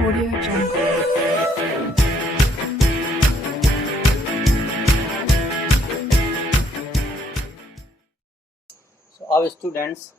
Audio Jungle. So अब students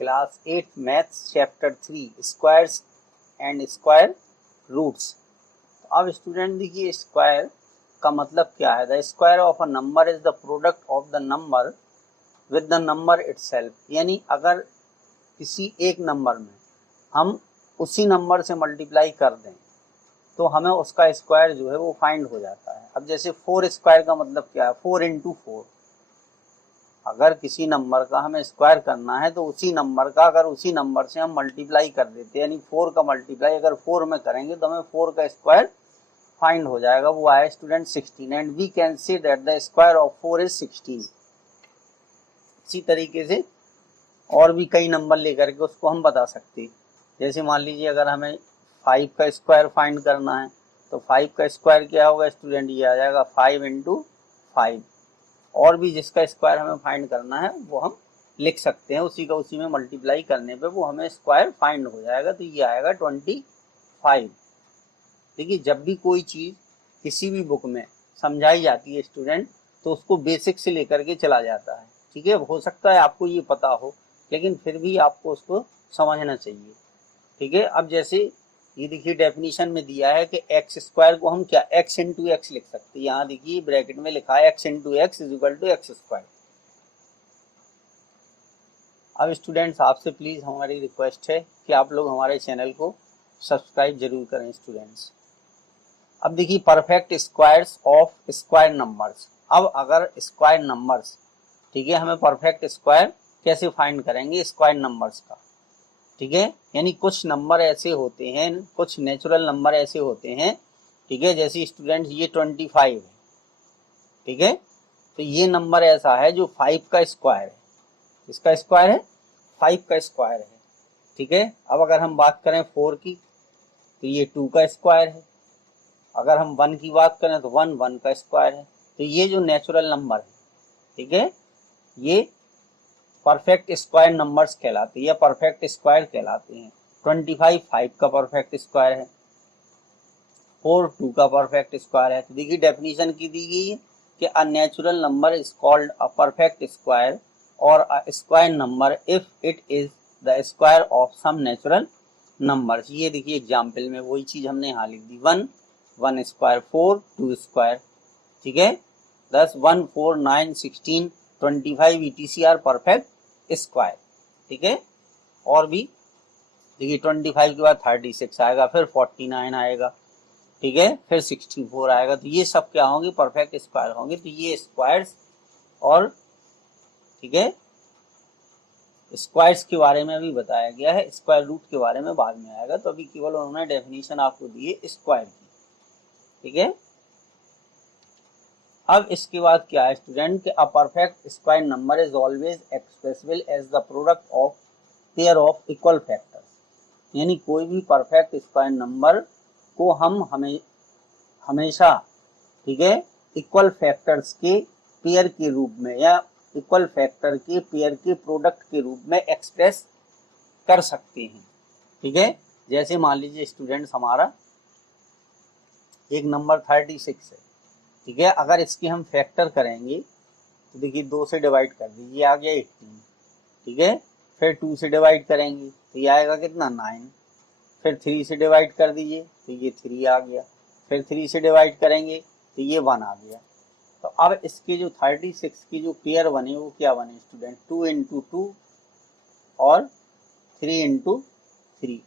class 8 maths chapter 3 squares and square roots. तो अब student देखिए स्क्वायर का मतलब क्या है। The square of a number is the product of the number with the number itself. यानी अगर किसी एक नंबर में हम उसी नंबर से मल्टीप्लाई कर दें तो हमें उसका स्क्वायर जो है वो फाइंड हो जाता है। अब जैसे 4 स्क्वायर का मतलब क्या है, 4 इंटू 4। अगर किसी नंबर का हमें स्क्वायर करना है तो उसी नंबर का अगर उसी नंबर से हम मल्टीप्लाई कर देते हैं, यानी 4 का मल्टीप्लाई अगर 4 में करेंगे तो हमें 4 का स्क्वायर फाइंड हो जाएगा। वो आया student 16 and we can say that the square of 4 is 16। इसी तरीके से और भी कई नंबर लेकर के उसको हम बता सकते हैं। जैसे मान लीजिए अगर हमें 5 का स्क्वायर फाइंड करना है तो 5 का स्क्वायर क्या होगा स्टूडेंट, ये आ जाएगा 5 इंटू 5। और भी जिसका स्क्वायर हमें फाइंड करना है वो हम लिख सकते हैं, उसी का उसी में मल्टीप्लाई करने पे वो हमें स्क्वायर फाइंड हो जाएगा। तो ये आएगा 25। देखिए जब भी कोई चीज़ किसी भी बुक में समझाई जाती है स्टूडेंट तो उसको बेसिक से लेकर के चला जाता है। ठीक है, हो सकता है आपको ये पता हो लेकिन फिर भी आपको उसको समझना चाहिए। ठीक है, अब जैसे ये देखिए डेफिनेशन में दिया है कि एक्स स्क्वायर को हम क्या एक्स इंटू एक्स लिख सकते हैं। यहाँ देखिए ब्रैकेट में लिखा है x into x is equal to x square. अब स्टूडेंट्स आपसे प्लीज हमारी रिक्वेस्ट है कि आप लोग हमारे चैनल को सब्सक्राइब जरूर करें स्टूडेंट्स। अब देखिए perfect squares of square numbers. अब अगर स्क्वायर नंबर्स, ठीक है, हमें परफेक्ट स्क्वायर कैसे फाइंड करेंगे स्क्वायर नंबर्स का। ठीक है, यानी कुछ नंबर ऐसे होते हैं, कुछ नेचुरल नंबर ऐसे होते हैं, ठीक है, जैसे स्टूडेंट ये 25 है। ठीक है, तो ये नंबर ऐसा है जो 5 का स्क्वायर है। इसका स्क्वायर है 5 का स्क्वायर है। ठीक है, अब अगर हम बात करें 4 की तो ये 2 का स्क्वायर है। अगर हम 1 की बात करें तो 1 का स्क्वायर है। तो ये जो नेचुरल नंबर है, ठीक है, ये परफेक्ट स्क्वायर नंबर्स कहलाते हैं या परफेक्ट स्क्वायर कहलाते हैं। 25 5 का परफेक्ट स्क्वायर है, 4 2 का परफेक्ट स्क्वायर है। तो देखिए डेफिनेशन की दी गई है कि a natural number is called a perfect square और a square number if it is the square of some natural numbers. ये देखिए एग्जाम्पल में वही चीज हमने यहाँ लिख दी, 1 स्क्वायर 4 2 स्क्वायर। ठीक है, 10 1 4 9 16 25 etc आर परफेक्ट स्क्वायर। ठीक है, और भी देखिए 25 के बाद 36 आएगा, फिर 49 आएगा, ठीक है, फिर 64 आएगा। तो ये सब क्या होंगे, परफेक्ट स्क्वायर होंगे। तो ये स्क्वायर्स और ठीक है स्क्वायर्स के बारे में अभी बताया गया है, स्क्वायर रूट के बारे में बाद में आएगा। तो अभी केवल उन्होंने डेफिनेशन आपको दी है स्क्वायर की। ठीक है, अब इसके बाद क्या है स्टूडेंट कि a perfect square number is always expressible as the product of pair of equal factors. यानी कोई भी परफेक्ट स्क्वायर नंबर को हम हमेशा, ठीक है, इक्वल फैक्टर्स के पेयर के रूप में या इक्वल फैक्टर के पेयर के प्रोडक्ट के रूप में एक्सप्रेस कर सकते हैं। ठीक है, जैसे मान लीजिए स्टूडेंट्स हमारा एक नंबर 36 है। ठीक है, अगर इसकी हम फैक्टर करेंगे तो देखिए 2 से डिवाइड कर दीजिए, आ गया 18। ठीक है, फिर 2 से डिवाइड करेंगे तो ये आएगा कितना 9। फिर 3 से डिवाइड कर दीजिए तो ये 3 आ गया। फिर 3 से डिवाइड करेंगे तो ये 1 आ गया। तो अब इसके जो 36 की जो पेयर बने वो क्या बने स्टूडेंट, 2 इंटू 2 और 3 इंटू 3।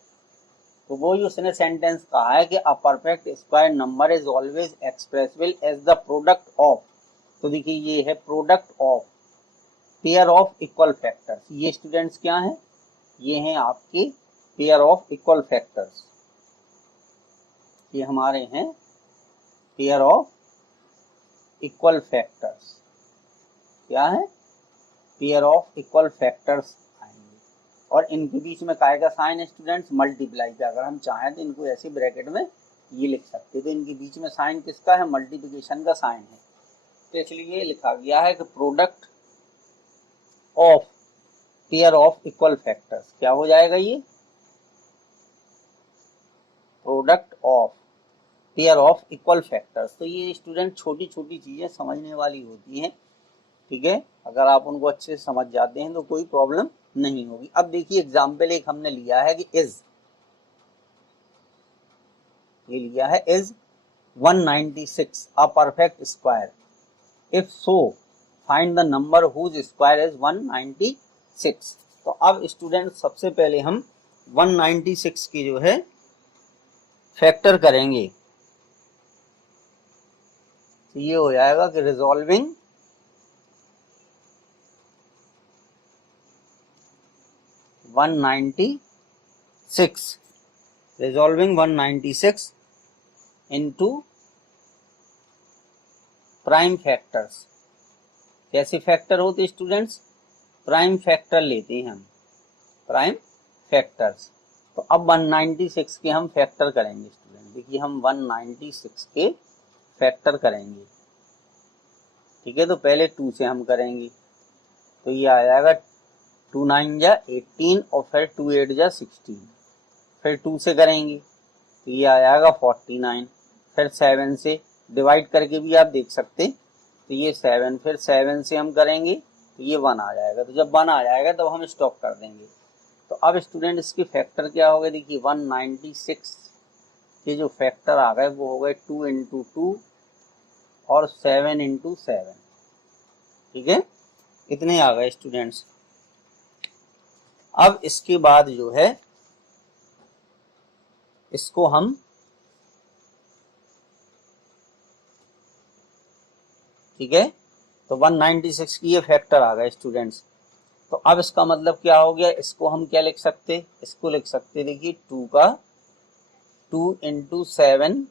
तो वो ही उसने सेंटेंस कहा है कि a perfect square number is always expressible as the product of. तो देखिए ये है product of pair of equal factors. ये स्टूडेंट्स क्या हैं, ये हैं आपके पेयर ऑफ इक्वल फैक्टर्स। ये हमारे हैं पेयर ऑफ इक्वल फैक्टर्स। क्या है, पेयर ऑफ इक्वल फैक्टर्स आएंगे और इनके बीच में काय का साइन है स्टूडेंट्स, मल्टीप्लाई का। अगर हम चाहें तो इनको ऐसे ब्रैकेट में ये लिख सकते हैं। तो इनके बीच में साइन किसका है, मल्टीप्लिकेशन का साइन है। तो इसलिए लिखा गया है कि product of pair of equal factors क्या हो जाएगा, ये product of pair of equal factors. तो ये स्टूडेंट छोटी छोटी चीजें समझने वाली होती हैं, ठीक है। अगर आप उनको अच्छे से समझ जाते हैं तो कोई प्रॉब्लम नहीं होगी। अब देखिए एग्जाम्पल एक हमने लिया है कि इज, ये लिया है is 196 a perfect square, if so find the number whose square is 196। तो अब स्टूडेंट सबसे पहले हम 196 की जो है फैक्टर करेंगे। तो ये हो जाएगा कि resolving 196, resolving 196 into prime factors. कैसे फैक्टर होते स्टूडेंट्स? प्राइम फैक्टर लेते हैं हम, प्राइम फैक्टर्स। तो अब 196 के हम फैक्टर करेंगे स्टूडेंट। देखिए हम 196 के फैक्टर करेंगे, ठीक है। तो पहले 2 से हम करेंगे, तो ये आ जाएगा 2 9 जा 18 और फिर 2 8 जा 16। फिर 2 से करेंगे तो ये आ जाएगा 49। फिर 7 से डिवाइड करके भी आप देख सकते, तो ये 7, फिर 7 से हम करेंगे तो ये 1 आ जाएगा। तो जब 1 आ जाएगा तब हम स्टॉप कर देंगे। तो अब स्टूडेंट इसके फैक्टर क्या हो गए? देखिए 196 के जो फैक्टर आ गए वो हो गए 2 इंटू 2 और 7 इंटू 7, ठीक है। इतने आ गए स्टूडेंट्स। अब इसके बाद जो है इसको हम, ठीक है, तो 196 की ये फैक्टर आ गए स्टूडेंट्स। तो अब इसका मतलब क्या हो गया? इसको हम क्या लिख सकते? इसको लिख सकते देखिए 2 इंटू 7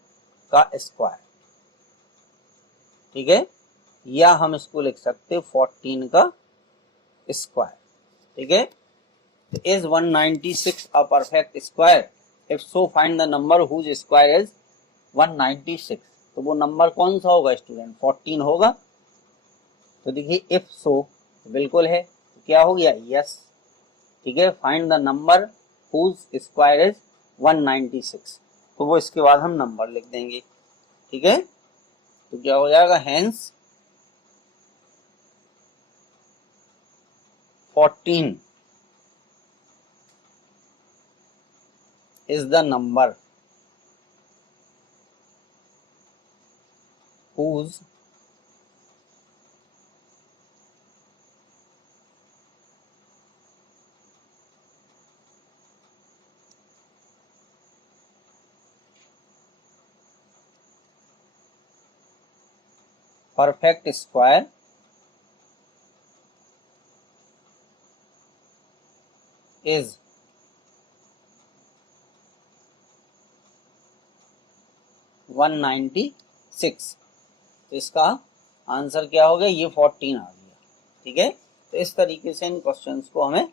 का स्क्वायर, ठीक है, या हम इसको लिख सकते 14 का स्क्वायर, ठीक है। Is 196 a perfect square, if so find the number whose square is 196। तो वो नंबर कौन सा होगा स्टूडेंट? 14 होगा। तो देखिए इफ सो बिल्कुल है, तो क्या हो गया? यस, ठीक है। Find the number whose square is 196, तो वो इसके बाद हम नंबर लिख देंगे, ठीक है। तो क्या हो जाएगा? Hence 14 is the number whose perfect square is 196। तो इसका आंसर क्या हो गया? ये 14 आ गया, ठीक है। तो इस तरीके से इन क्वेश्चंस को हमें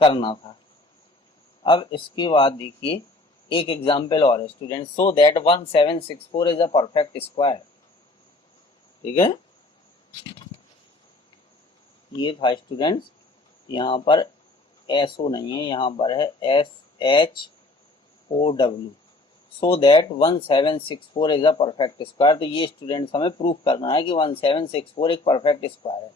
करना था। अब इसके बाद देखिए एक एग्जाम्पल और है student, so that 1764 is a perfect square, ठीक है। ये था स्टूडेंट्स, यहाँ पर SO नहीं है, यहाँ पर है SHOW। So that 1764 is a perfect square. तो ये स्टूडेंट्स हमें प्रूफ करना है कि 1764 एक परफेक्ट स्क्वायर है।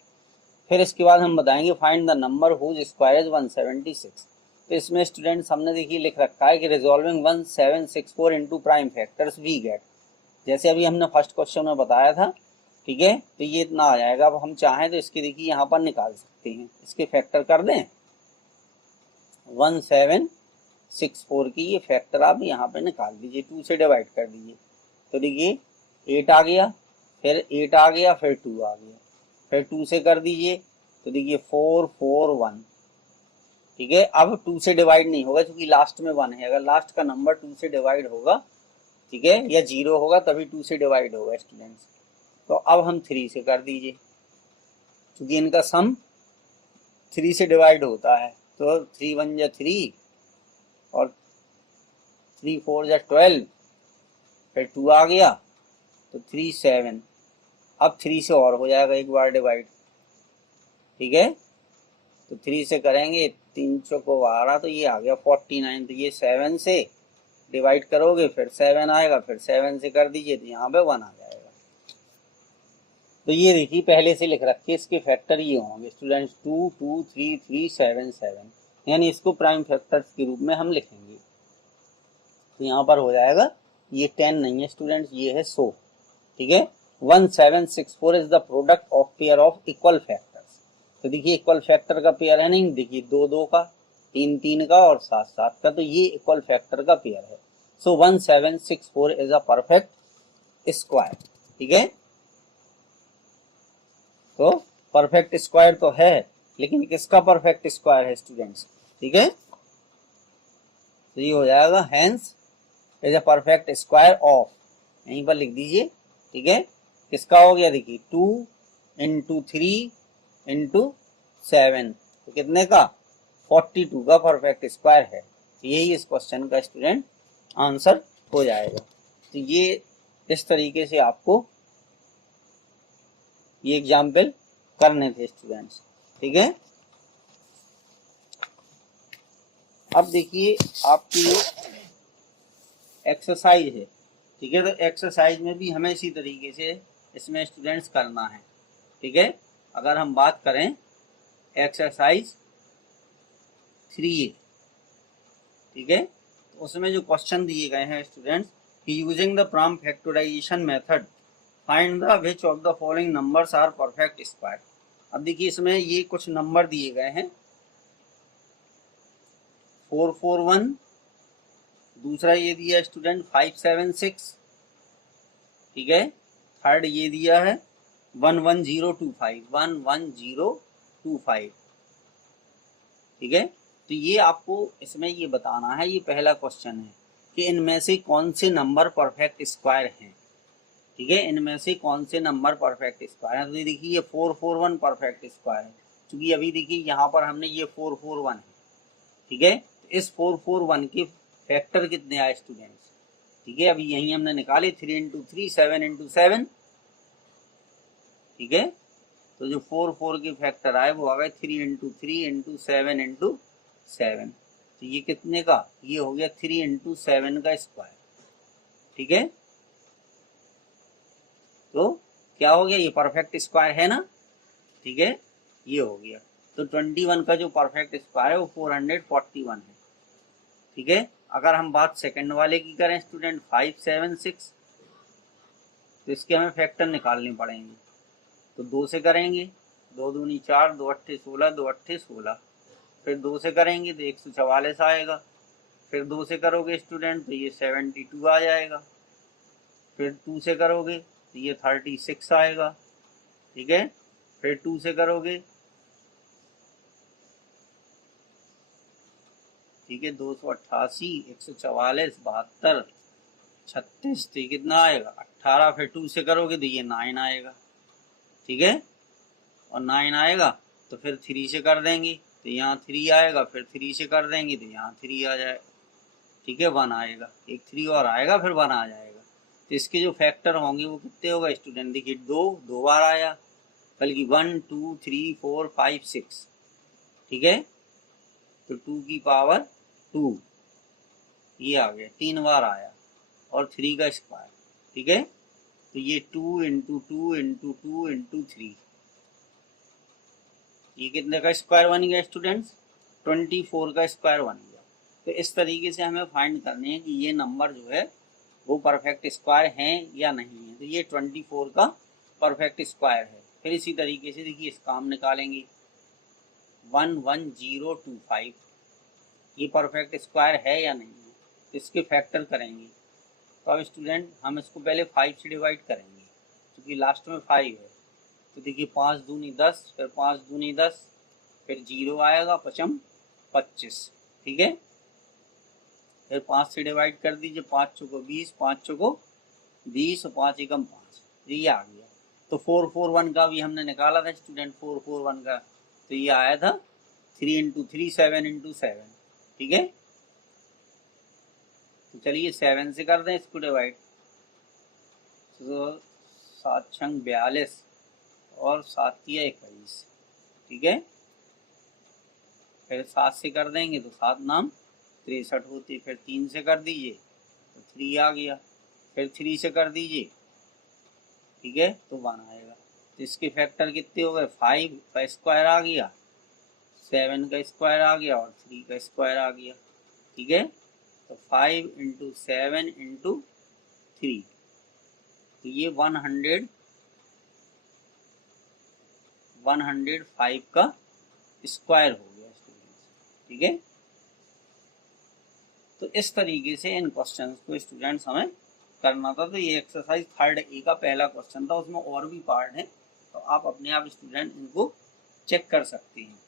फिर इसके बाद हम बताएंगे find the number whose square is 176। तो इसमें स्टूडेंट्स हमने देखिए लिख रखा है कि resolving 1764 into prime factors we get, जैसे अभी हमने फर्स्ट क्वेश्चन में बताया था, ठीक है। तो ये इतना आ जाएगा। अब हम चाहें तो इसके देखिए यहाँ पर निकाल सकते हैं, इसके फैक्टर कर दें 1764 की, ये फैक्टर आप यहाँ पे निकाल दीजिए, 2 से डिवाइड कर दीजिए। तो देखिए 8 आ गया, फिर 8 आ गया, फिर 2 आ गया, फिर 2 से कर दीजिए। तो देखिए 4 4 1, ठीक है। अब 2 से डिवाइड नहीं होगा क्योंकि लास्ट में 1 है। अगर लास्ट का नंबर 2 से डिवाइड होगा, ठीक है, या 0 होगा तभी 2 से डिवाइड होगा स्टूडेंट्स। तो अब हम 3 से कर दीजिए, क्योंकि इनका सम 3 से डिवाइड होता है। तो 3 1 जा 3 और 3 4 जा 12, फिर 2 आ गया, तो 3 7। अब 3 से और हो जाएगा एक बार डिवाइड, ठीक है। तो 3 से करेंगे 3 चौको 12, तो ये आ गया 49। तो ये 7 से डिवाइड करोगे फिर 7 आएगा, फिर 7 से कर दीजिए तो यहाँ पे 1 आ जाएगा। तो ये देखिए पहले से लिख रखे इसके फैक्टर ये होंगे स्टूडेंट्स 2 2 3 3 7 7, यानी इसको प्राइम फैक्टर्स के रूप में हम लिखेंगे। तो यहाँ पर हो जाएगा, ये 10 नहीं है स्टूडेंट्स, ये है 100। ठीक है, 1764 is the product of pair of equal factors. तो देखिए इक्वल फैक्टर का पेयर है नहीं, देखिए 2 2 का, 3 3 का और 7 7 का, तो ये इक्वल फैक्टर का पेयर है। सो 1764 इज अ परफेक्ट स्क्वायर। ठीक है, तो परफेक्ट स्क्वायर तो है, लेकिन किसका परफेक्ट स्क्वायर है स्टूडेंट्स? ठीक है, तो ये हो जाएगा hence is a perfect square of, यहीं पर लिख दीजिए। ठीक है, किसका हो गया? देखिए 2 इंटू 3 इंटू 7, तो कितने का? 42 का परफेक्ट स्क्वायर है। तो यही इस क्वेश्चन का स्टूडेंट आंसर हो जाएगा। तो ये इस तरीके से आपको ये एग्जाम्पल करने थे स्टूडेंट्स। ठीक है, अब देखिए आपकी एक्सरसाइज है। ठीक है, तो एक्सरसाइज में भी हमें इसी तरीके से इसमें स्टूडेंट्स करना है। ठीक है, अगर हम बात करें एक्सरसाइज 3A, ठीक है, तो उसमें जो क्वेश्चन दिए गए हैं स्टूडेंट्स कि using the prime factorisation method find the which of the following numbers are perfect square. अब देखिए इसमें ये कुछ नंबर दिए गए हैं, 441, दूसरा ये दिया स्टूडेंट 576, ठीक है, थर्ड ये दिया है 11025, 11025। ठीक है, तो ये आपको इसमें ये बताना है, ये पहला क्वेश्चन है कि इनमें से कौन से नंबर परफेक्ट स्क्वायर हैं। ठीक है, इनमें से कौन से नंबर परफेक्ट स्क्वायर है। तो देखिए ये 441 परफेक्ट स्क्वायर है, क्योंकि अभी देखिए यहाँ पर हमने ये 441 है। ठीक है, तो इस 441 के फैक्टर कितने आए स्टूडेंट्स? ठीक है, अभी यही हमने निकाले 3 इंटू 3 7 इंटू 7। ठीक है, तो जो 4 के फैक्टर आए वो आ गए 3 इंटू 3 इंटू 7 इंटू 7। तो ये कितने का? ये हो गया 3 इंटू 7 का स्क्वायर। ठीक है, तो क्या हो गया? ये परफेक्ट स्क्वायर है ना। ठीक है, ये हो गया। तो 21 का जो परफेक्ट स्क्वायर है वो 441 है। ठीक है, अगर हम बात सेकंड वाले की करें स्टूडेंट 576, तो इसके हमें फैक्टर निकालने पड़ेंगे। तो 2 से करेंगे, 2 दूनी 4, 2 अट्ठे 16, 2 अट्ठे 16, फिर 2 से करेंगे तो 144 आएगा। फिर 2 से करोगे स्टूडेंट तो ये 72 आ जाएगा। फिर 2 से करोगे तो ये 36 आएगा। ठीक है, फिर 2 से करोगे, ठीक है, 288, 144, 72, 36, तो कितना आएगा? 18। फिर 2 से करोगे तो ये 9 आएगा। ठीक है, और 9 आएगा तो फिर 3 से कर देंगे तो यहाँ 3 आएगा। फिर 3 से कर देंगे तो यहाँ 3 आ जाएगा। ठीक है, 1 आएगा, एक 3 और आएगा, फिर 1 आ जाएगा। तो इसके जो फैक्टर होंगे वो कितने होगा स्टूडेंट? देखिए 2 बार आया, बल्कि 1 2 3 4 5 6। ठीक है, तो 2 की पावर 2 ये आ गया, 3 बार आया, और 3 का स्क्वायर। ठीक है, तो ये 2 इंटू 2 इंटू 2 इंटू 3, ये कितने का स्क्वायर बन गया स्टूडेंट्स? 24 का स्क्वायर बन गया। तो इस तरीके से हमें फाइंड करने हैं कि ये नंबर जो है वो परफेक्ट स्क्वायर हैं या नहीं है। तो ये 24 का परफेक्ट स्क्वायर है। फिर इसी तरीके से देखिए इसका हम निकालेंगे 11025, ये परफेक्ट स्क्वायर है या नहीं है, तो इसके फैक्टर करेंगे। तो अब स्टूडेंट हम इसको पहले 5 से डिवाइड करेंगे, क्योंकि लास्ट में 5 है। तो देखिए 5 दूनी 10, फिर 5 दूनी 10, फिर 0 आएगा, 5 25। ठीक है, फिर 5 से डिवाइड कर दीजिए, 5 चौको 20, 5 चौको 20, 5 एकम 5, ये आ गया। तो 441 का भी हमने निकाला था स्टूडेंट, 441 का, तो ये आया था 3 इंटू 3 7 इंटू 7। ठीक है, तो चलिए 7 से कर दें इसको डिवाइड। तो 7 छंग 42 और 7 21। ठीक है, फिर 7 से कर देंगे तो 7 नाम 63 होती। फिर 3 से कर दीजिए तो 3 आ गया, फिर 3 से कर दीजिए, ठीक है, तो 1 आएगा। तो इसके फैक्टर कितने हो गए, 5 का स्क्वायर आ गया, 7 का स्क्वायर आ गया और 3 का स्क्वायर आ गया, ठीक है। तो 5 इंटू 7 इंटू 3, तो ये 105 का स्क्वायर हो गया स्टूडेंट्स, ठीक है। तो इस तरीके से इन क्वेश्चंस को स्टूडेंट्स हमें करना था। तो ये एक्सरसाइज थर्ड ए का पहला क्वेश्चन था, उसमें और भी पार्ट है, तो आप अपने आप स्टूडेंट इनको चेक कर सकते हैं,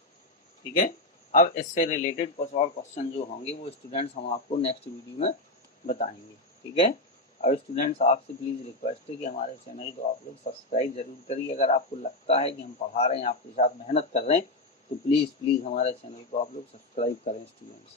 ठीक है। अब इससे रिलेटेड कुछ और क्वेश्चन जो होंगे वो स्टूडेंट्स हम आपको नेक्स्ट वीडियो में बताएंगे, ठीक है। अब स्टूडेंट्स आपसे प्लीज़ रिक्वेस्ट है कि हमारे चैनल को आप लोग सब्सक्राइब जरूर करिए। अगर आपको लगता है कि हम पढ़ा रहे हैं, आपके साथ मेहनत कर रहे हैं, तो प्लीज़ हमारे चैनल को आप लोग सब्सक्राइब करें स्टूडेंट्स।